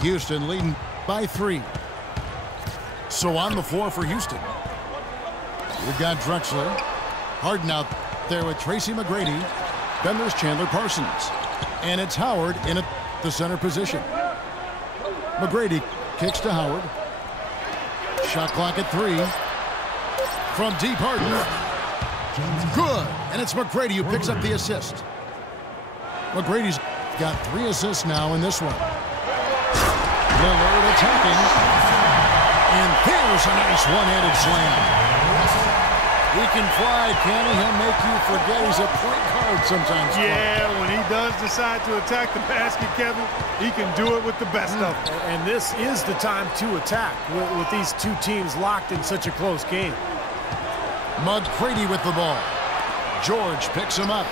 Houston leading by 3. So on the floor for Houston. We've got Drexler. Harden out there with Tracy McGrady. Then there's Chandler Parsons. And it's Howard in the center position. McGrady kicks to Howard. Shot clock at 3. From deep, Harden. Good. And it's McGrady who picks up the assist. McGrady's got 3 assists now in this one. Lillard attacking. And there's a nice one-handed slam. He can fly, can he? He'll make you forget he's a point guard sometimes. Yeah, when he does decide to attack the basket, Kevin, he can do it with the best of them. And this is the time to attack with these two teams locked in such a close game. McGrady with the ball. George picks him up.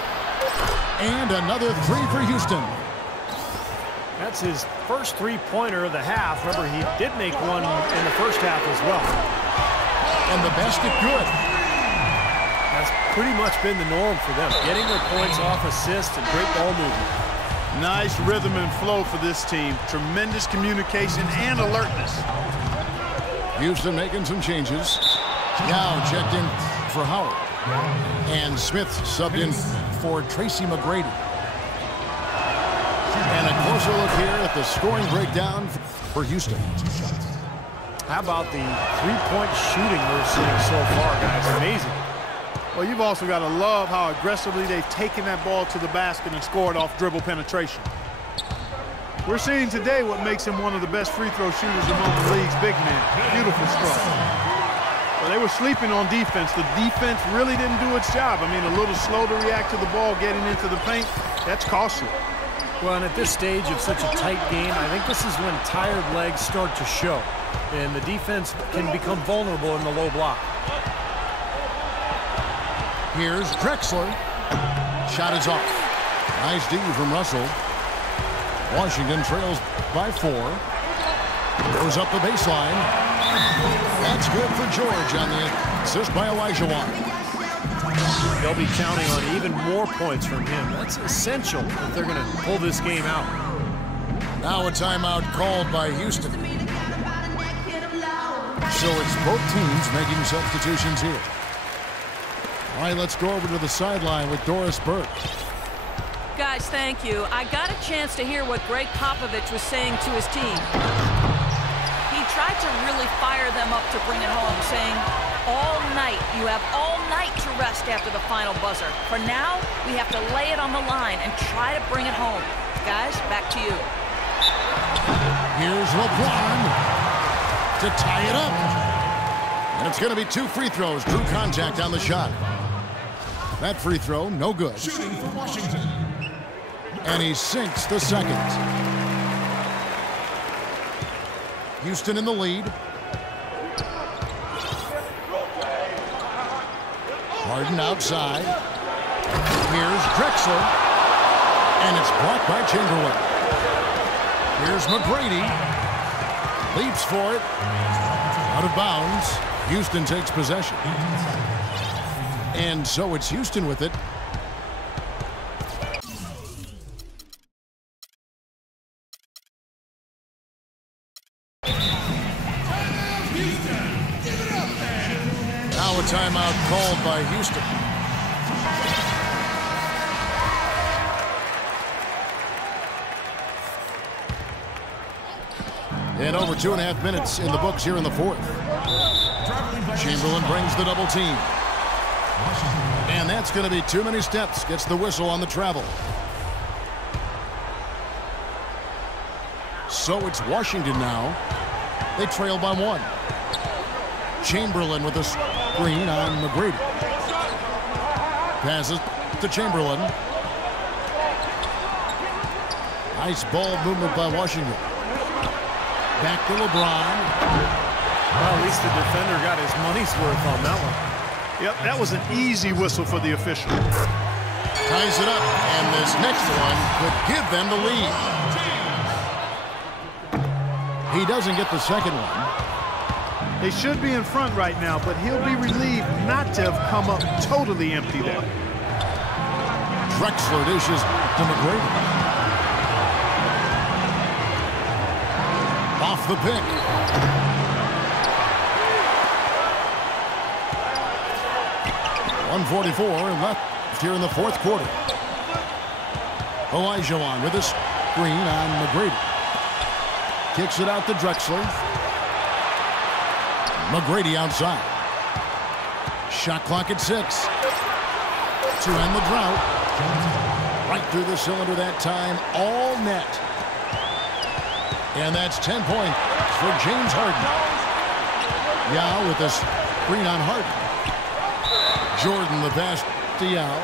And another 3 for Houston. That's his first three-pointer of the half. Remember, he did make one in the first half as well. And the basket good. That's pretty much been the norm for them, getting their points off assists and great ball movement. Nice rhythm and flow for this team. Tremendous communication and alertness. Houston making some changes. Now checked in for Howard. And Smith subbed in for Tracy McGrady. And a closer look here at the scoring breakdown for Houston. How about the three-point shooting we're seeing so far, guys? Amazing. Well, you've also got to love how aggressively they've taken that ball to the basket and scored off dribble penetration. We're seeing today what makes him one of the best free throw shooters among the league's big men. Beautiful stroke. Well, they were sleeping on defense. The defense really didn't do its job. I mean, a little slow to react to the ball getting into the paint. That's costly. Well, and at this stage of such a tight game, I think this is when tired legs start to show. And the defense can become vulnerable in the low block. Here's Drexler. Shot is off. Nice D from Russell. Washington trails by 4. Goes up the baseline. That's good for George on the assist by Elijah. They'll be counting on even more points from him. That's essential if they're going to pull this game out. Now a timeout called by Houston. So it's both teams making substitutions here. All right, let's go over to the sideline with Doris Burke. Guys, thank you. I got a chance to hear what Greg Popovich was saying to his team. He tried to really fire them up to bring it home, saying, all night, you have all night to rest after the final buzzer. For now, we have to lay it on the line and try to bring it home. Guys, back to you. Here's LeBron to tie it up. And it's going to be 2 free throws. Drew contact on the shot. That free throw, no good. Shooting for Washington. And he sinks the second. Houston in the lead. Harden outside. Here's Drexler. And it's blocked by Chamberlain. Here's McGrady. Leaps for it. Out of bounds. Houston takes possession. And so it's Houston with it. Now a timeout called by Houston. And over 2.5 minutes in the books here in the fourth. Chamberlain brings the double team. And that's going to be too many steps. Gets the whistle on the travel. So it's Washington now. They trail by 1. Chamberlain with a screen on McGrady. Passes to Chamberlain. Nice ball movement by Washington. Back to LeBron. Well, at least the defender got his money's worth on that one. Yep, that was an easy whistle for the official. Ties it up, and this next one could give them the lead. He doesn't get the second one. They should be in front right now, but he'll be relieved not to have come up totally empty there. Drexler dishes to McGrady. off the pick. .144 left here in the fourth quarter. Olajuwon with a screen on McGrady. Kicks it out to Drexler. McGrady outside. Shot clock at 6. To end the drought. Right through the cylinder that time. All net. And that's 10 points for James Harden. Yao with a screen on Harden. Jordan the pass to Yao.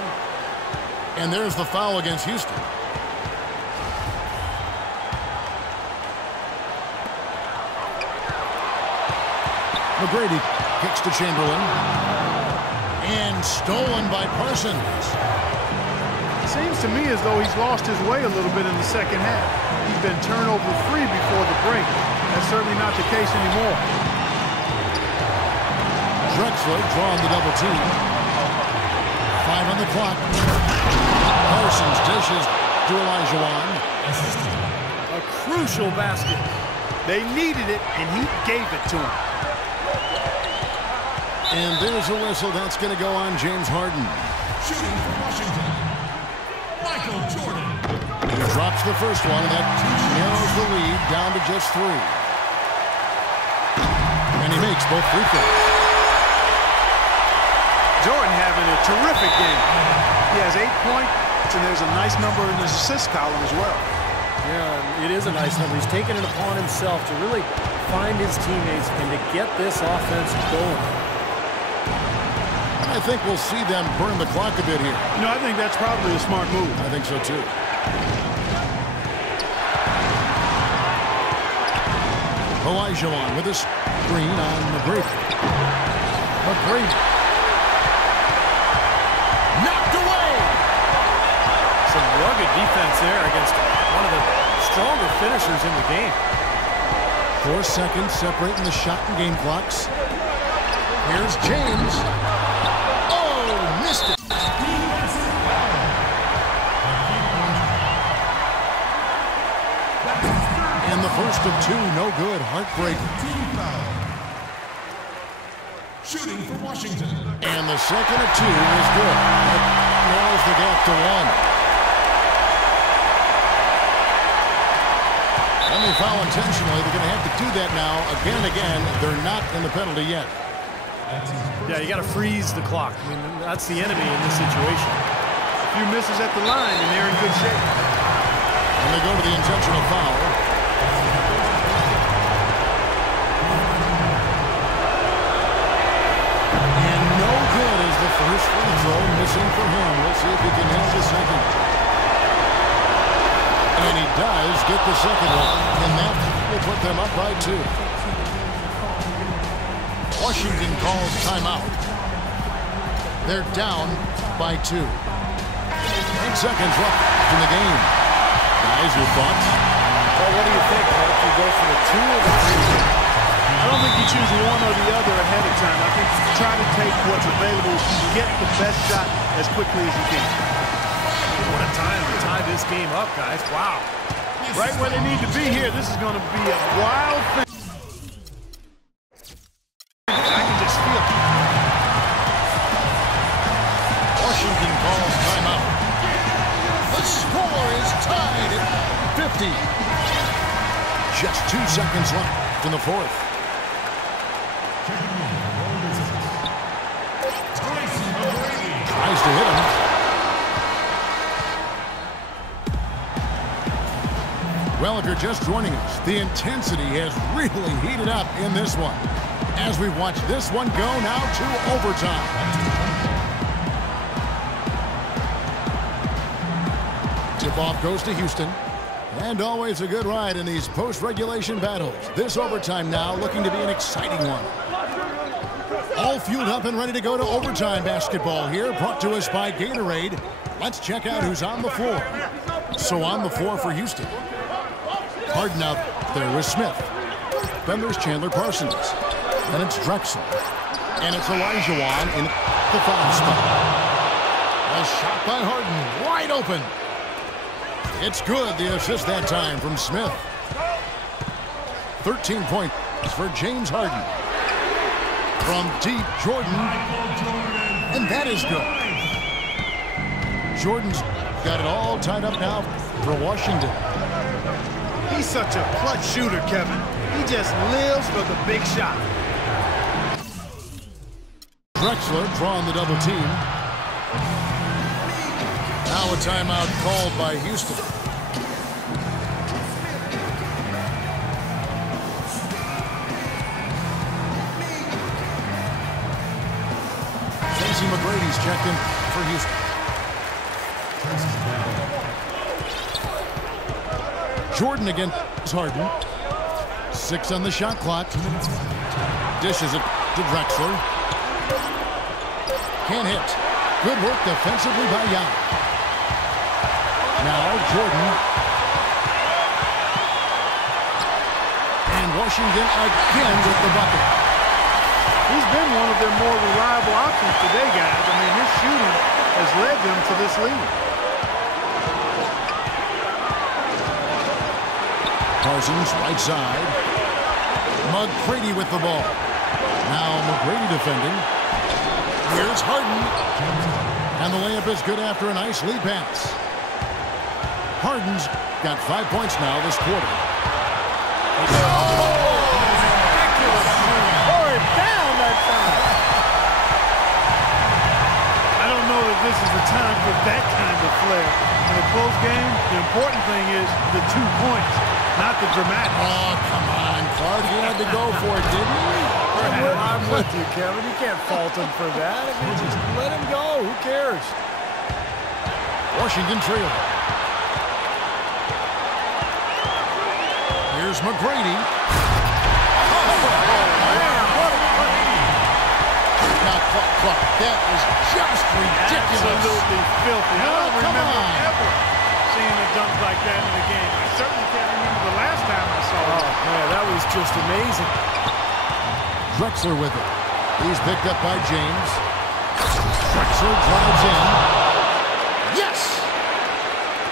And there's the foul against Houston. McGrady kicks to Chamberlain. And stolen by Parsons. Seems to me as though he's lost his way a little bit in the second half. He's been turnover-free before the break. That's certainly not the case anymore. Drexler drawing the double team. 5 on the clock. Parsons dishes to Olajuwon. A crucial basket. They needed it, and he gave it to him. And there's a whistle. That's going to go on James Harden. Shooting for Washington, Michael Jordan. He drops the first one, and that narrows the lead down to just 3. And he makes both free throws. Jordan having a terrific game. He has 8 points, and there's a nice number in his assist column as well. Yeah, it is a nice number. He's taken it upon himself to really find his teammates and to get this offense going. I think we'll see them burn the clock a bit here. You know, I think that's probably a smart move. I think so, too. Olajuwon with a screen on McGrady. McGrady. Knocked away! Some rugged defense there against one of the stronger finishers in the game. 4 seconds separating the shot and game clocks. Here's James. Oh, missed it. And the first of 2, no good. Heartbreaker. Shooting for Washington. And the second of 2 is good. That narrows the gap to 1. And they foul intentionally. They're going to have to do that now again and again. They're not in the penalty yet. Yeah, you got to freeze the clock. I mean, that's the enemy in this situation. A few misses at the line, and they're in good shape. And they go to the intentional foul. And no good is the first free throw missing for him. We'll see if he can hit the second. And he does get the second one. And that will put them up by 2. Washington calls timeout. They're down by 2. 8 seconds left in the game. Guys, your thoughts? Well, what do you think? If you go for the 2 or the 3? I don't think you choose one or the other ahead of time. I think you try to take what's available, get the best shot as quickly as you can. What a time to tie this game up, guys. Wow. Right where they need to be here. This is going to be a wild thing. I can just feel it. Washington calls timeout. The score is tied at 50. Just 2 seconds left in the fourth. Tries to hit him. Well, if you're just joining us, the intensity has really heated up in this one. As we watch this one go now to overtime. Tip-off goes to Houston. And always a good ride in these post-regulation battles. This overtime now looking to be an exciting one. All fueled up and ready to go to overtime basketball here, brought to us by Gatorade. Let's check out who's on the floor. So on the floor for Houston. Harden out there with Smith. Then there's Chandler Parsons. Then it's Drexler. And it's Olajuwon in the foul spot. A shot by Harden, wide open. It's good, the assist that time from Smith. 13 points for James Harden. From deep, Jordan. And that is good. Jordan's got it all tied up now for Washington. He's such a clutch shooter, Kevin. He just lives for the big shot. Drexler drawing the double team. Now a timeout called by Houston. Tracy McGrady's checked in for Houston. Jordan against Harden. 6 on the shot clock. Dishes it to Drexler. Can't hit. Good work defensively by Young. Now Jordan. And Washington again with the bucket. He's been one of their more reliable options today, guys. I mean, his shooting has led them to this lead. Parsons, right side. McGrady with the ball. Now McGrady defending. Here's Harden. And the layup is good after a nice lead pass. Harden's got 5 points now this quarter. I don't know that this is the time for that kind of flair. In a close game, the important thing is the 2 points, not the dramatic. Oh, come on, Clark. He had to go for it, didn't he? I'm with you, Kevin. You can't fault him for that. I mean, just let him go. Who cares? Washington trailing. Here's McGrady. Now, that is just ridiculous. Absolutely filthy. I don't remember ever seeing a dunk like that in the game. I certainly can't remember the last time I saw it. Oh, man, that was just amazing. Drexler with it. He's picked up by James. Drexler drives in. Yes!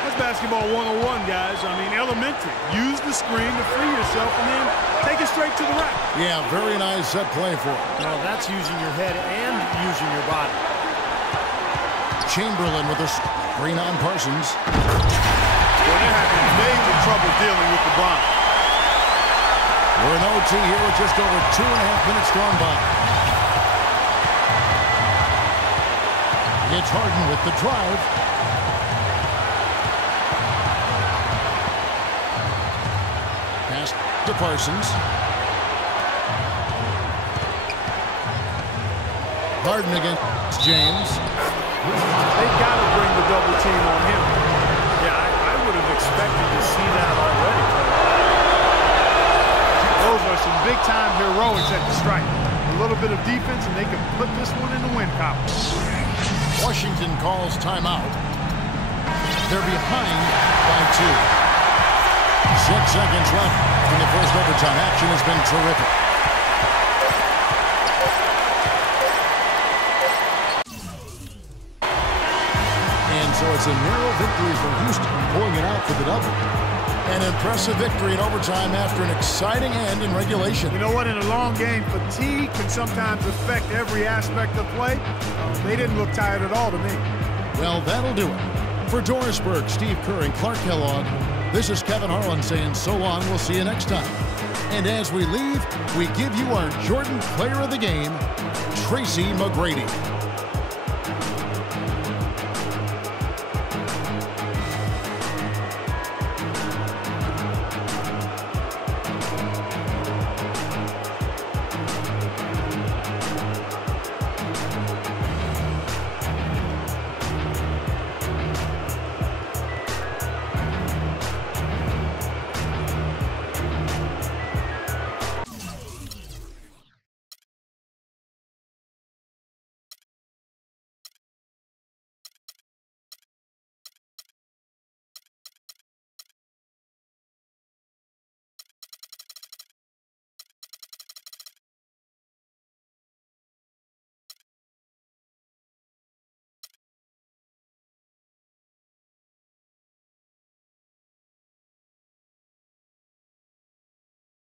That's basketball 101, guys. I mean, elementary. Use the screen to free yourself and then take it straight to the rack. Yeah, very nice set play for him. Now, that's using your head and using your body. Chamberlain with a screen on Parsons. Well, they're having major trouble dealing with the Bronx. We're in OT here with just over 2.5 minutes gone by. It's Harden with the drive. Pass to Parsons. Harden against James. They've got to bring the double team on him. Yeah, I would have expected to see that already. Those are some big-time heroics at the stripe. A little bit of defense, and they can put this one in the win column. Washington calls timeout. They're behind by 2. 6 seconds left in the first overtime. Action has been terrific. And so it's a narrow victory for Houston, pulling it out for the double. An impressive victory in overtime after an exciting end in regulation. You know what? In a long game, fatigue can sometimes affect every aspect of play. They didn't look tired at all to me. Well, that'll do it. For Doris Burke, Steve Kerr, and Clark Kellogg, this is Kevin Harlan saying so long. We'll see you next time. And as we leave, we give you our Jordan Player of the Game, Tracy McGrady.